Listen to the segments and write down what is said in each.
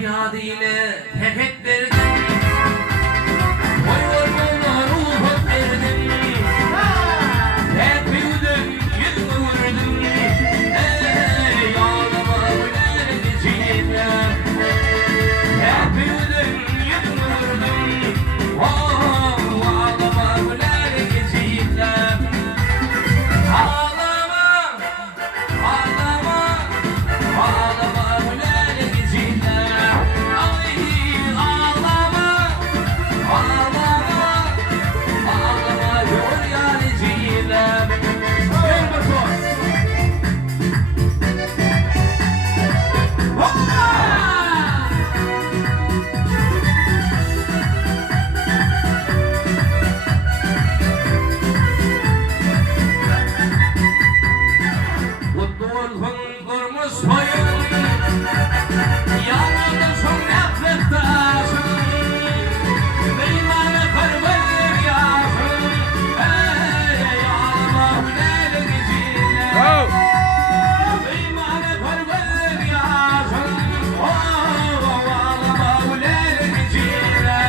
feryadıyla hep verdim. Vay vay vay ruh verdim. Hep yürüdüm, yürüdüm. Ey ağlama güler geceyle. Hep yürüdüm, yürüdüm. Oh ağlama güler geceyle. Ağlama, ağlama, ağlama güler geceyle. Ay ağlama, ağlama, ağlama güler geceyle. Gel bakalım. Kutluğun kurmuş boyun, yanında son nefret taşın, beymane kırmızı yaşın, ey ağlama güler geceyle. Beymane kırmızı yaşın, oh ağlama güler geceyle.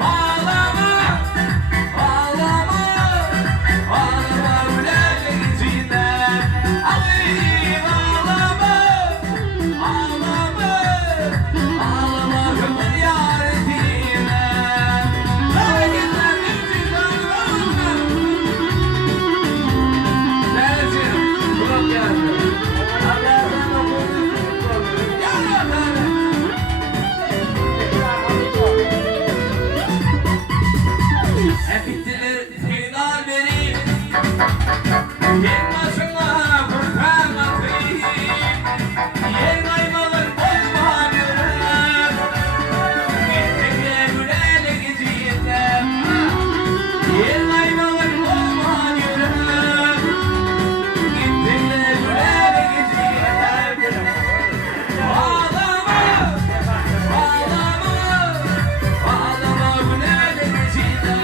Ağlama, ağlama, ağlama güler geceyle. Ay ağlama, ağlama, ağlama ömür yaretine. Hareketler için ağlama. Dersim, Burak geldi. Allah'tan okudum. Ya Rabbi. Hep bittiler finalleri. Tek başına kurtar atayım. Yer kaymalar olma görür. Gittikler güler geceyle. Yer kaymalar olma görür. Gittikler güler geceyle. Ağlama, ağlama, ağlama güler geceyle.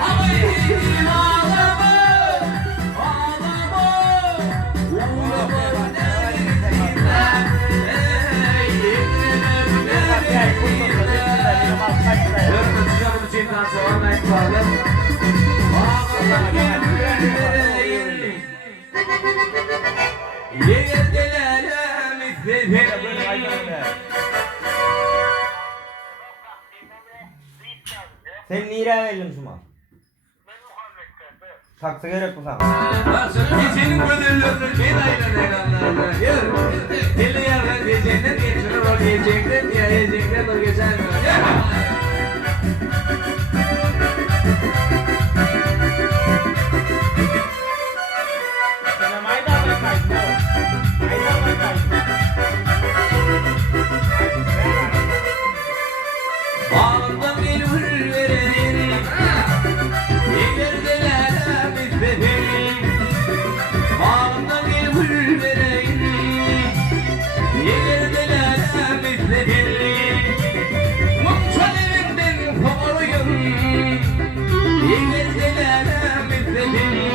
Ay ağlama, ağlama, ağlama güler geceyle. Ey yeğenler güler geceyle. Hırmızı canım içinden sonra ekranlar. Ağlama güler geceyle. Yeğenler geceyle. Sen lira verelim şuna. Saksı gerek bu sana. Gecenin gönüllüdür bir ayla eyvallah. Yürü. Deli yerden gecenin geçirir o diyecekler diye yiyecekler o geçer mi? Bağımda bir hür verelim. Yegerdeler bizlerim. Bağımda bir hür verelim. Yegerdeler bizlerim. Mumçal evinden koruyun. Yegerdeler bizlerim.